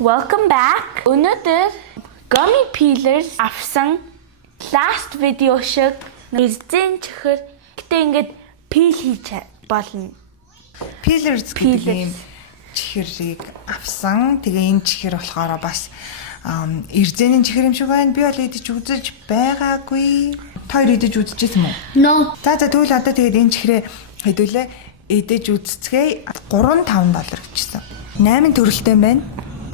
Welcome back. Өнөөдөр gummy peelers авсан last video шиг нэрзэн чихэр гэтээ ингээд peel хийж болно. Peelers гэдэг юм чихэрийг авсан. Тэгээ энэ чихэр болохоор бас эрзэний чихэр юм шиг байна. Би бол идэж үзэж байгаагүй. Та хоёр идэж үзчихсэн мүү? No. За тэгвэл одоо тэгээд энэ чихрээ хэдүүлээ идэж үзцгээе. $3-5 гэжсэн. 8 төрөлтэй байна.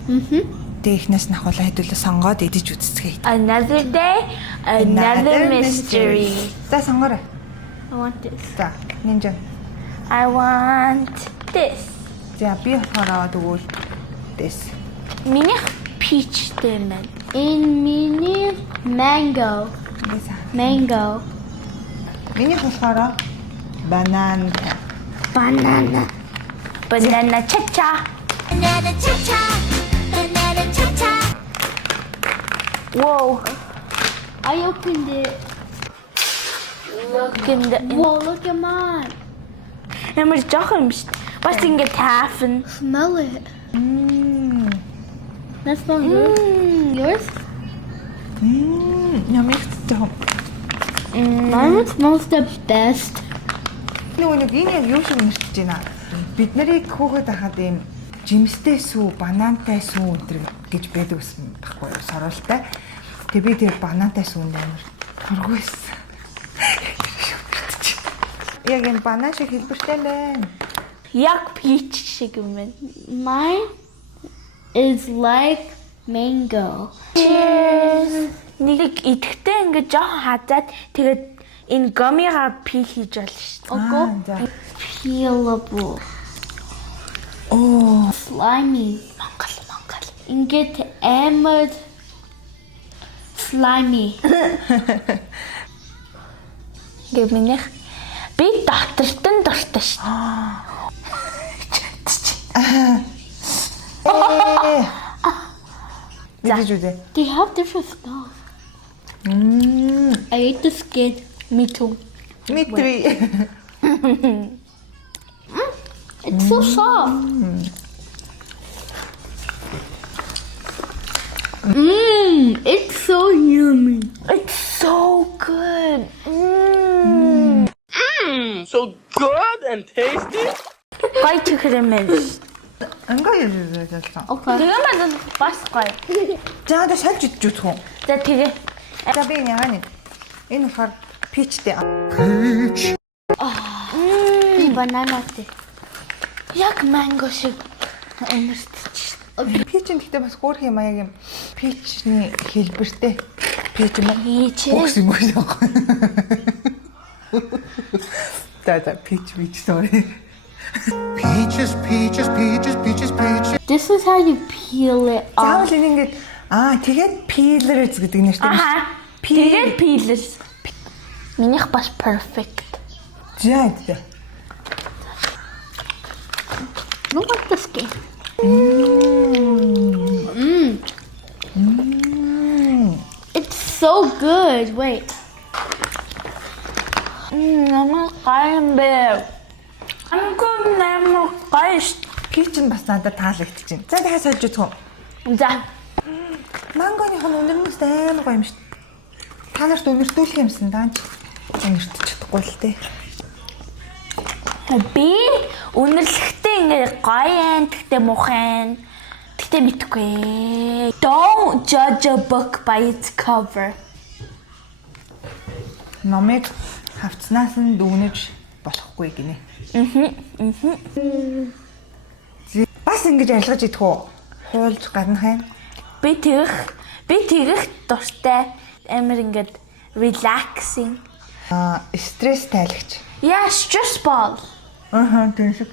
Тэгээ ихнээс нь ахуулаа хэдүүлээ сонгоод идэж үзцгээе. Another day, another mystery. За сонгоорой. I want this. За, нинжа. I want this. За би болохоор тэгвэл this. Минийх peachтэй байна. In mini mango. Mango. Миний болохоор банан. Banana. Banana cha-cha. Banana cha-cha, banana cha-cha. Whoa. I opened it. Look in the... Whoa, look at mine. Ямар жоохон юм шүү дээ. Бас ингээд таафна. Smell it. Let's smell yours. Yours? Ямигтай. Mine smells the best. Нэг энэ яг юу шиг нэрчж байна. Бид нарыг хөөхөд хахад ийм жимстэй сүү, банантай сүү өдр гэж байдаг гэсэн баггүй юу? Соролтой. Тэгээ би тэр банантай сүүнд амар хургүйсэн. Яг энэ банан шиг хэлбэртэй байна. Яг peach шиг юм байна. Mine is like mango. Cheers. Нэг идэхтэй ингээд жоохон хазаад тэгээд энэ гомига пил хийж болно шүү дээ. За. Peelable. Оо, Slimy. Монгол. Ингээд амар slimy. Ингээд минийх би доктортон дуртай шүү дээ. Идэж үзье. They have different stuff. I ate the skin. Me too. Дмитрий. It's so soft. It's so yummy. It's so good. So good and tasty. Гой чихэр юм байна. Ингээ яаж байсан. Okay. Тэгээ маань бас гоё. За одоо сольж идэж үзэх үү? За тэгээ За би яагаад энэ болохоор пичтэй. Banana. яг манго шиг өнөртөж. Пич нь гэхдээ бас хөөх юм аяг юм. Пичний хэлбэртэй. Пич юм уу? Пич. Бокс юм уу? За пич sorry. Peaches, peaches, peaches, peaches, peaches. This is how you peel it Заавал off. энэ ингээд тэгээд peelers гэдэг нэртэй юм шүү. Аха. Тэгээ peelers. Минийх бас perfect. За. Look at the skin. It's so good. Wait. Намайг гайхамбэ. Амгүй намайг гайш. Пич нь бас надад таалагдчих чинь. За дахиад сольж үзэх үү? За. Мангоны хон өнөрнөөс амар гоё юм шүү. Та нарт өнөртүүлэх юмсан даа. Өнөртөж чадахгүй л дээ. Би үнэрлэхдээ ингээд гоё юм, тэгтээ муухай. Тэгтээ мэдгүй. Don't judge a book by its cover. Номыг хавцнаас нь дүгнэж болохгүй гинэ. Бас ингэж арилгаж идэх үү? Хуйлж гадна хайн. Би тэгэх дуртай амар ингээд relaxing. Стресс тайлагч. Yeah, stress ball. Тийм шиг.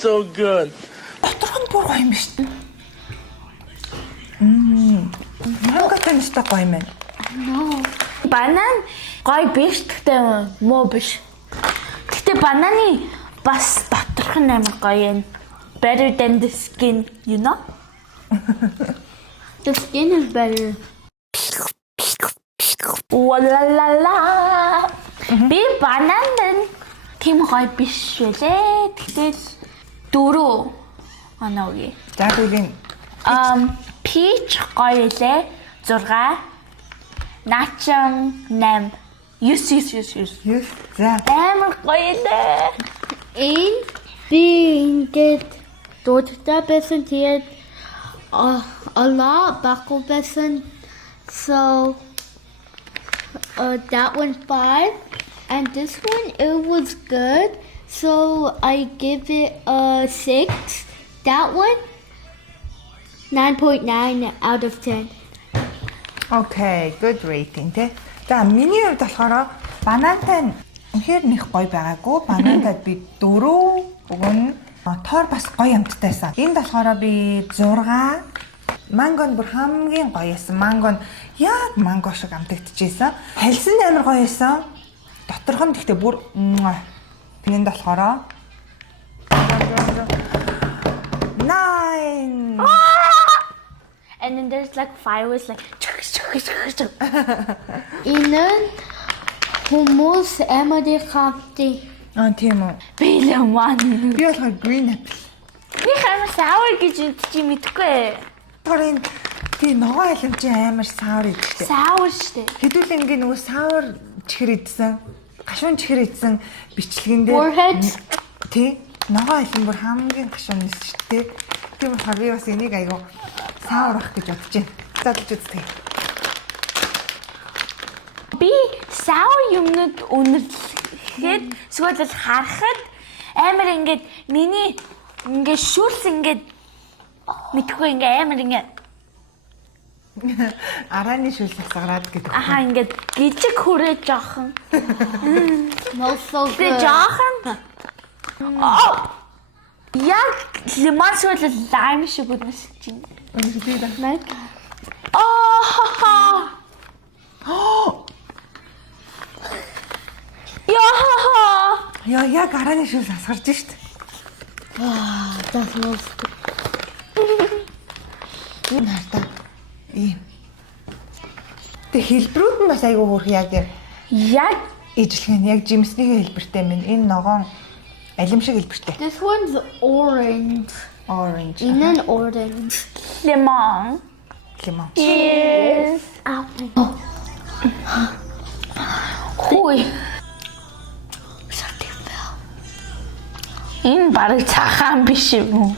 So good. Доторх нь бүр гоё юм биш үү? Манготой нэстэ гоё юм байна. Банан гоё биш гэхдээ муу биш. Гэхдээ бананы бас доторх нь амар гоё юм. Better than the skin, you know? The skin is better. Walala. Би банан тийм гоё биш үлээ. Тэгтэл 4 оноогийн. За тэгвэл Peach гоё үлээ. 6. Nacho 8. 9. За Амар гоё үлээ. Би ингээд дуудтай байсан тэгээд lot баггүй байсан. So that one 5 and this one it was good. So I give it a 6. That one 9.9 out of 10. окей, good rating тий. За миний хувьд болохоор банантай үнэхээр нэх гоё байгаагүй. Банантад би 4 өгөн. Тоор бас гоё амттайсан. Энд болохоор би 6. Мангон бүр хамгийн гоё байсан. Мангон яг манго шиг амтагдчихсэн. Хальсан амар гоё байсан. Доторх нь гэхдээ бүр энд болохоор 9. And then there's like fireworks like Inan хүмүүс эмэди хавти. Тийм үү. Бэлэман. Би болохоор green apple. Би хамаа sour гэж чи мэдгүй. Тэрийн тий ногоо айлмжийн амар sour идэлтэй. Sour штэ. Хэдүүл ингээ нөгөө sour чихэр идсэн, гашуун чихэр идсэн бичлэгэн дээр Warhead. тий ногоо айлм бүр хамгийн гашуун нэс шүү дээ. Тийм болохоор би бас энийг айгу sour ах гэж бодож байна. Задлж үзтээ. Би sour юмнууд үнэрлэхэд эсвэл харахад амар ингээд миний ингээд шүлс ингээд мэдхгүй ингээд амар ингээд Арааны шүлс асгараад гэдэг. ахаа ингээд гижиг хүрээ жоохон. Smells so Тэгээ good. жоохон. Яг лимон эсвэл лайм шиг үнэс чинь. Like Яа яг арааны шүлс асгарч штт. that smells good. Энэ хартаа ийм. Тэг хэлбэрүүд нь бас айгу хөөрх яг Яг ижлэх нь яг жимсний хэлбэртэй минь. Энэ ногоон алим шиг хэлбэртэй. This one's orange. Orange. Inan orange. лимон. Лимон. Yes. Apple. Хүй. Энэ барыг цаахан биш юм уу?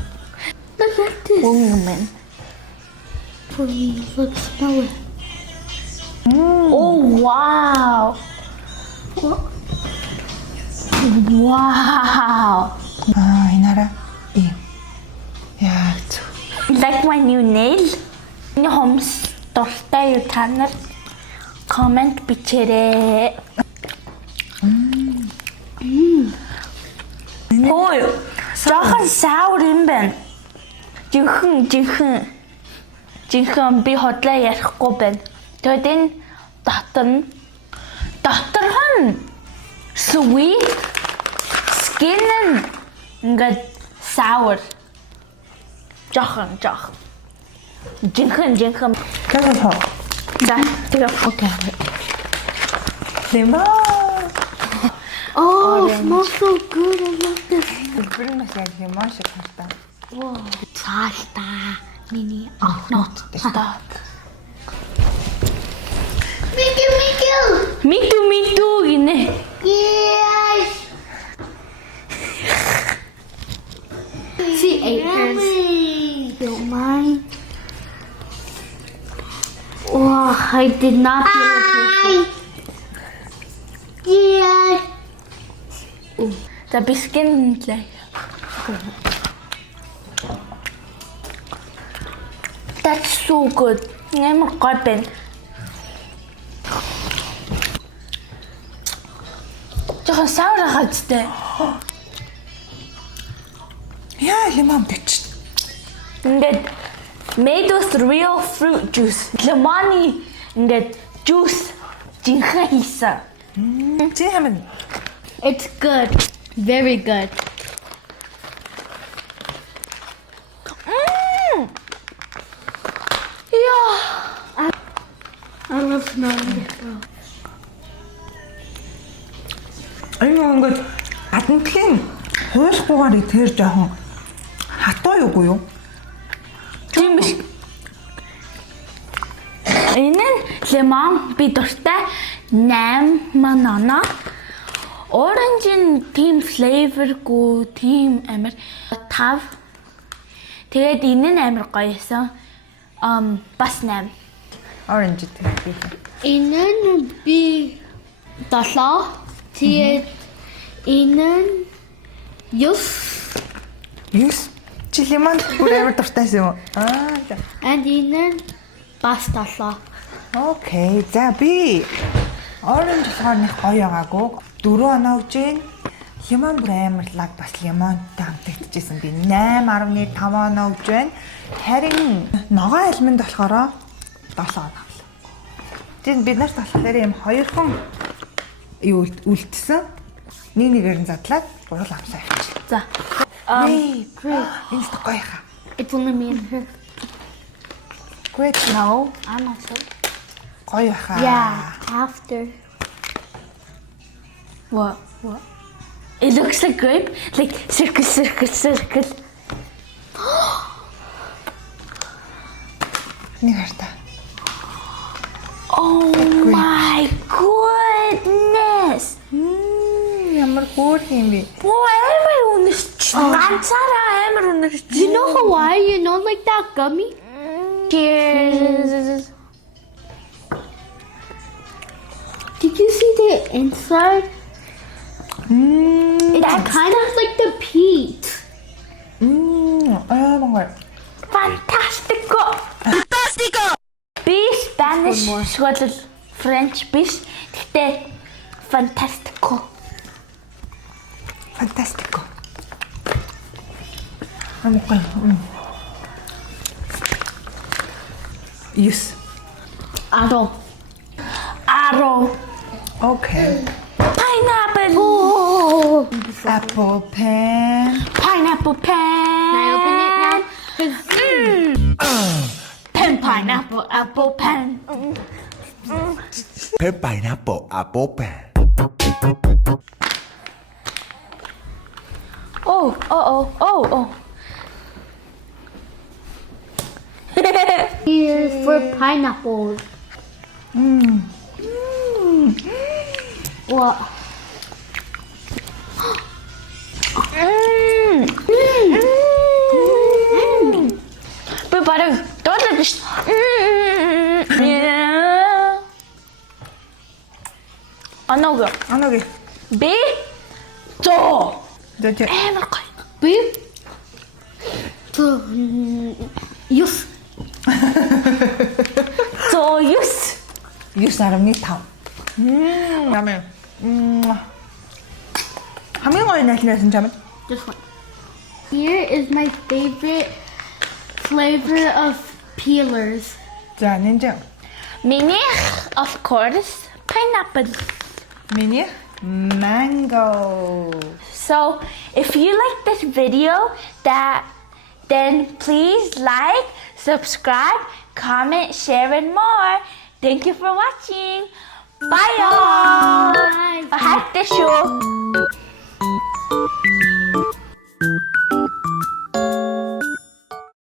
Look at this. Үнэн. For me, look, smell it. Oh wow. Wow. Инара ийм. Яг зөв. Like my new nail. Энэ хомс дуртай юу та нар comment бичээрэй. Хөөе. Жохон sour юм байна. Жинхэнэ би хотлоо ярихгүй байна. Тэгэд энэ доторх нь sweet, skin нь ингээд sour. Жохон. Жинхэнэ. Тэгвэл хоо. За, тэгээ окей. Лимон. Oh, it smells so good. I love this. Хэлбэр нь бас яг лимон шиг хартаа. Salta. Mini. Stop. Miku. Me too гинэ. Yes. She ate hers. Don't mind. Oh, I did not feel it. Yeah. За бискин лээ. That's so good. Нэмэр гой байна. Жохон sour хацтай. Яа лимон дэч. Ингээд made with real fruit juice. Лимоны ингээд juice жинхэнэ хийсэн. Чи хэмээн. It's good. Very good. Yeah. I love smelling it. ингээд гаднахын хуйлахгүйгээр тэр жоохон хатуу юу? Тийм биш. Энэ нь лимон би дуртай 8 манана. Оранжин тийм флейвэргүй, тийм амар 5. Тэгээд энэ нь амар гоёсон. Бас 8. Orange тийм. Энэ нь би 7. Тэгээд энэ нь 9. Юус чи лимон бүр амар дуртайсан юм уу? And энэ нь бас 7. Окей. За би orange болохоор нэг гоё байгаагүй. 4 оноо өгж гин. Лимон бүр амар лаг бас лимонтой хамтагдчихсэн. Би 8.5 оноо өгж байна. Харин ногоон альмонд болохоор 7 оноо. Тэгээд бид нарт болохоор юм хоёрхан юу үлдсэн. Нэгээр нь задлаад гурал амсаа авчих. За. Энэ ч гоё хаа. It's only me and her. Great. No, I'm not sure. Гоё хаа. Yeah, after. What? It looks like grape, like circle. Нэг харта. Oh my goodness! Ямар хөөр юм бэ? Амар үнэрч. Ганцаараа амар үнэрч. You know Hawaii? You know like that gummy? Cheers. Did you see the inside? It's kind of like the peach. 뭔가 Fantastico. Би Spanish эсвэл French биш. Гэхдээ fantastico. Амгүй. Yes. Aro. Okay. Pineapple. Oh. Apple pen. Pineapple pen. Can I open it now? 'Cause- Pen pineapple apple pen. pineapple apple pen. Oh. Here's for pineapples. What? Би барыг дуулаад биш. Оноги. Би зоо. Дэжэ. Амар гоё. Beef? Yes. Зоо юс. 9.5. Ямар. Хамгийн гоё найлнаас нь чамд. This one. Here is my favorite flavor of peelers. За нэнжэ. Миний of course pineapple. Миний mango. So if you like this video, then please like, subscribe, comment, share, and more. Thank you for watching. Bye, all. Bye. I have to show.